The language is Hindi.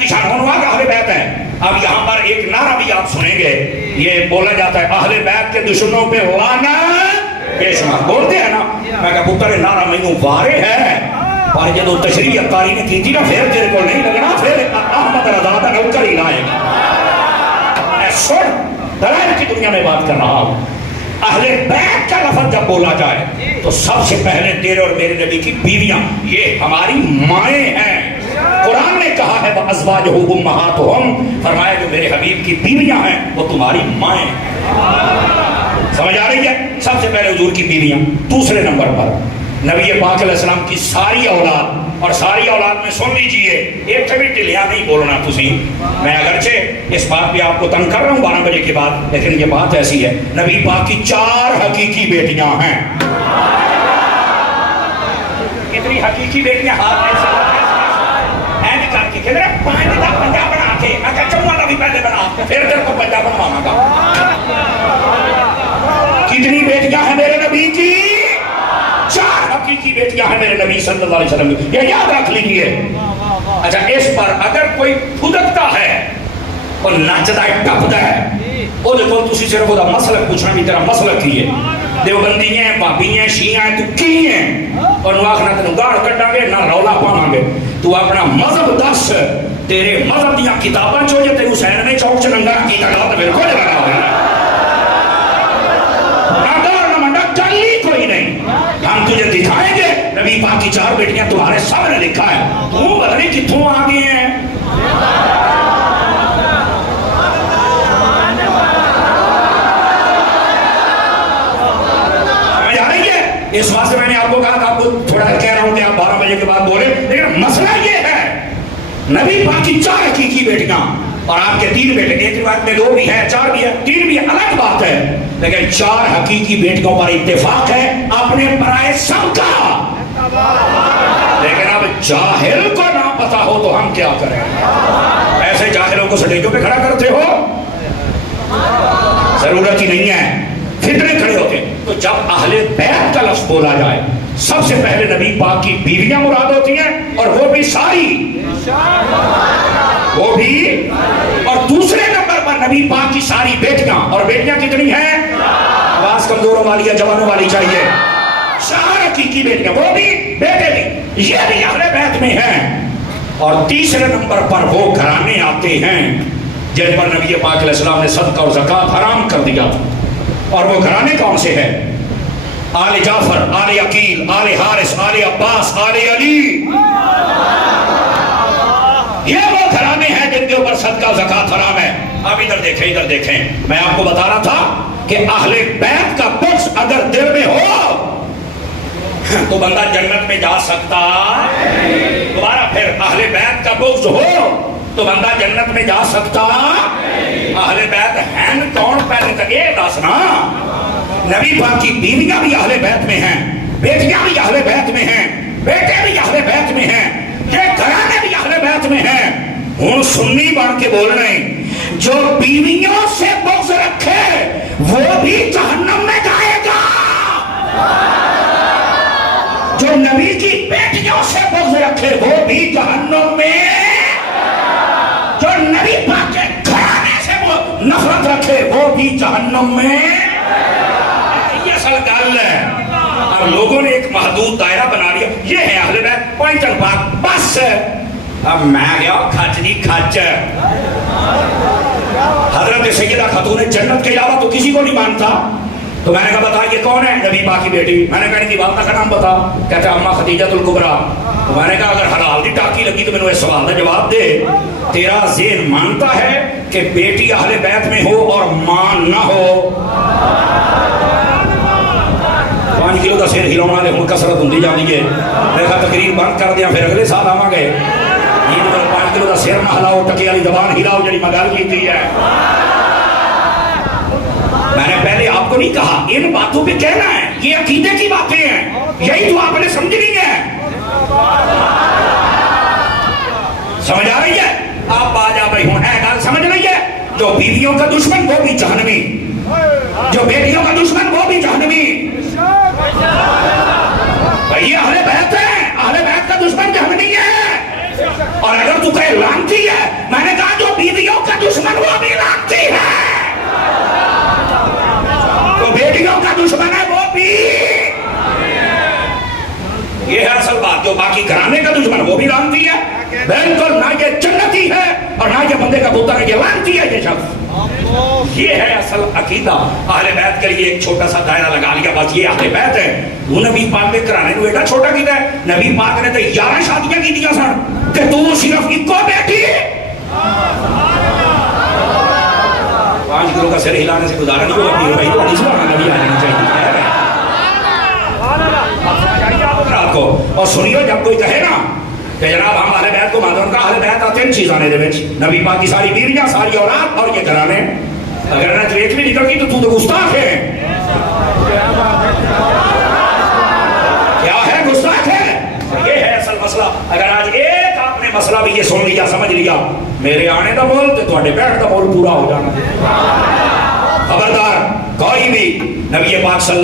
की शान होनवा का अहले बैत है। अब यहाँ पर एक नारा भी आप सुनेंगे, ये बोला जाता है अहले बैत के दुश्मनों पे लानत बेशुमार। बोलते हैं ना, मैं कहा पुत्र नारा मैनू वारे है, पर जो तशरीह अकारी ने की थी ना, फिर तेरे को नहीं लगना, फिर अहमद रजा का नौकर ही लाएगा। सुन, दलाइल की दुनिया में बात कर रहा हूँ। अहले बैत का लफ्ज़ जब बोला जाए तो सबसे पहले तेरे और मेरे नबी की बीवियां, ये हमारी माएँ हैं। कुरान ने कहा है अज़वाजुहु उम्महातुहुम, फरमाया जो मेरे हबीब की बीवियां हैं वो तुम्हारी माएँ। समझ आ रही है? सबसे पहले हुजूर की बीवियां। दूसरे नंबर पर नबी पाक अलैहिस्सलाम की सारी औलाद, और सारी औलाद में सुन लीजिए, एक भी टिलिया नहीं बोलना तुसी। मैं अगरचे इस बात पे आपको तंग कर रहा हूँ 12 बजे के बाद, लेकिन ये बात ऐसी है, नबी पाक की 4 हकीकी बेटियां हैं। कितनी हकीकी बेटियां? हाथ ऐसे करके कहते हैं पानी का पंजा बना के, मैं कहता हूँ नबी पहले बना, फिर तेरे को पंजा बनवाऊंगा। कितनी बेटियां हैं मेरे नबी की? 4 हकीकी बेटियां हैं मेरे नबी सल्लल्लाहु अलैहि वसल्लम की, ये याद रख लीजिए। अच्छा, इस पर अगर कोई फुदकता है और नचदा है टपदा है, वो देखो तुसी सिर्फ ओदा मसलक पूछना भी, तेरा मसलक की है, देवबंदी है, भाभी है, शिया है, तू की है, और आखना तेन गाड़ कटांगे ना रौला पावांगे। तू अपना मजहब दस, तेरे मजहब दियां किताबां चो जे तेरे हुसैन ने चौक च नंगा की गलत बिल्कुल लगा हुआ है। कोई नहीं, हम तुझे दिखाएंगे नबी पाक की 4 बेटियां तुम्हारे सामने लिखा है, तू पता नहीं कितों आ गए हैं। समझ आ रही है? इस वास्ते मैंने आपको कहा था, आपको थोड़ा कह रहा हूं कि आप 12 बजे के बाद बोले, लेकिन मसला ये है नबी पाक की 4 हकीकी बेटियां और आपके 3 बेटे, एक रिवायत में 2 भी है, 4 भी है, 3 भी है, अलग बात है, लेकिन 4 हकीकी बेटियों पर इत्तेफाक है, अपने पराए सबका। लेकिन अब जाहिल को ना पता हो तो हम क्या करें? ऐसे जाहिलों को स्टेजों पे खड़ा करते हो, जरूरत ही नहीं है, फितरे खड़े होते। तो जब अहले बैत का लफ्ज़ बोला जाए, सबसे पहले नबी पाक की बीवियां मुराद होती हैं, और वो भी सारी, वो भी, और दूसरे नंबर पर नबी पाक की सारी बेटियां। और बेटियां कितनी हैं? आवाज कमजोरों वाली या जवानों वाली चाहिए? 4 हकीकी बेटियां, वो भी, बेटे भी, ये भी अहले बैत में हैं। और तीसरे नंबर पर वो घराने आते हैं जिन पर नबी पाक अलैहिस्सलाम ने सदका और ज़कात हराम कर दिया था। और वो घराने कौन से हैं? आले जाफर, आले अकील, आले हारिस, आले अब्बास, आले अली, ये वो घराने हैं जिनके ऊपर सदका ज़कात हराम है। अब इधर देखें, इधर देखें, मैं आपको बता रहा था कि अहले बैत का बुग़्ज़ अगर दिल में हो तो बंदा जन्नत में जा सकता। दोबारा फिर, अहले बैत का बुग़्ज़ हो तो बंदा जन्नत में जा सकता। अहले बैत हैं कौन? पहले तक ये दसना। नबी पाक की बीवियां भी अहले बैत में हैं, बेटियां भी अहले बैत में हैं, बेटे भी अहले बैत में हैं, ये घराने भी अहले बैत में हैं। हुण सुन्नी बन के बोल रहे हैं, जो बीवियों से बुग़्ज़ रखे वो भी जहन्नम में जाएगा, जो नबी की बेटियों से बुग़्ज़ रखे वो भी जहन्नम में, जो नबी पाक के घराने से वो नफरत रखे वो भी जहन्नम में। ये असल गल है। अब लोगों ने एक महदूद दायरा बना लिया, ये है अहले बैत, पॉइंट एंड बात, बस। अब मैं गया खच दी खच, हजरत सैयदा खातून जन्नत के अलावा तो किसी को नहीं मानता। तो मैंने कहा बता ये कौन है? नबी पाक की बेटी। मैंने कहा इनकी वालदा का नाम बता। कहते अम्मा खदीजतुल कुबरा। तो मैंने कहा अगर हलाल की टाकी लगी तो मैंने इस सवाल का जवाब दे, तेरा ज़हन मानता है कि बेटी अहले बैत में हो और मां ना हो? 5 किलो का सिर हिलाने वाले हूँ कसरत होती जाती है। देखा तकरीर बंद कर दिया, फिर अगले साल आवांगे। 5 किलो का सिर ना हिलाओ, टके वाली जबान हिलाओ जी मैं गल की है। मैंने पहले आपको नहीं कहा इन बातों पे कहना है, ये अकीदे की बातें हैं, यही तो आपने समझनी है। समझ आ रही है? आप आ जा भाई हूं है गल समझ रही है? जो बीवियों का दुश्मन वो भी जहन्नमी, जो बेटियों का दुश्मन वो भी जहन्नमी। भाई ये अहले बैत है, अहले बैत का दुश्मन जहन्नमी है। और अगर तू कहे लानती है बाकी घराने का दुश्मन वो भी लानती है, बिल्कुल ना ये जन्नती है और ना ये बंदे का पुत्र है, ये लानती है ये शख्स। ये है असल अकीदा। अहले बैत के लिए एक छोटा सा दायरा लगा लिया, बस ये अहले बैत है। वो नबी पाक ने घराने को एडा छोटा किया है, नबी पाक ने तो 11 शादियां की सन ते तू सिर्फ इको बेटी। 5 किलो का सिर हिलाने से गुजारा नहीं होगा भाई, तो नबी आ जानी चाहिए रात को। और सुनियो, जब कोई कहे ना कि जनाब हम अहले बैत को मानते हैं, उनका अहले बैत आते हैं चीज़ आने दे नबी पाक की सारी बीवियां, सारी औलाद और ये घराने। अगर ना एक भी निकल गई तो तू तो गुस्ताख है। क्या है? गुस्ताख है। ये है असल मसला। अगर आज एक आपने मसला भी ये सुन लिया, समझ लिया, मेरे आने का बोल तो थोड़े बैठ का बोल पूरा हो जाना। खबरदार कोई भी नबी पाक सल्लल्लाहु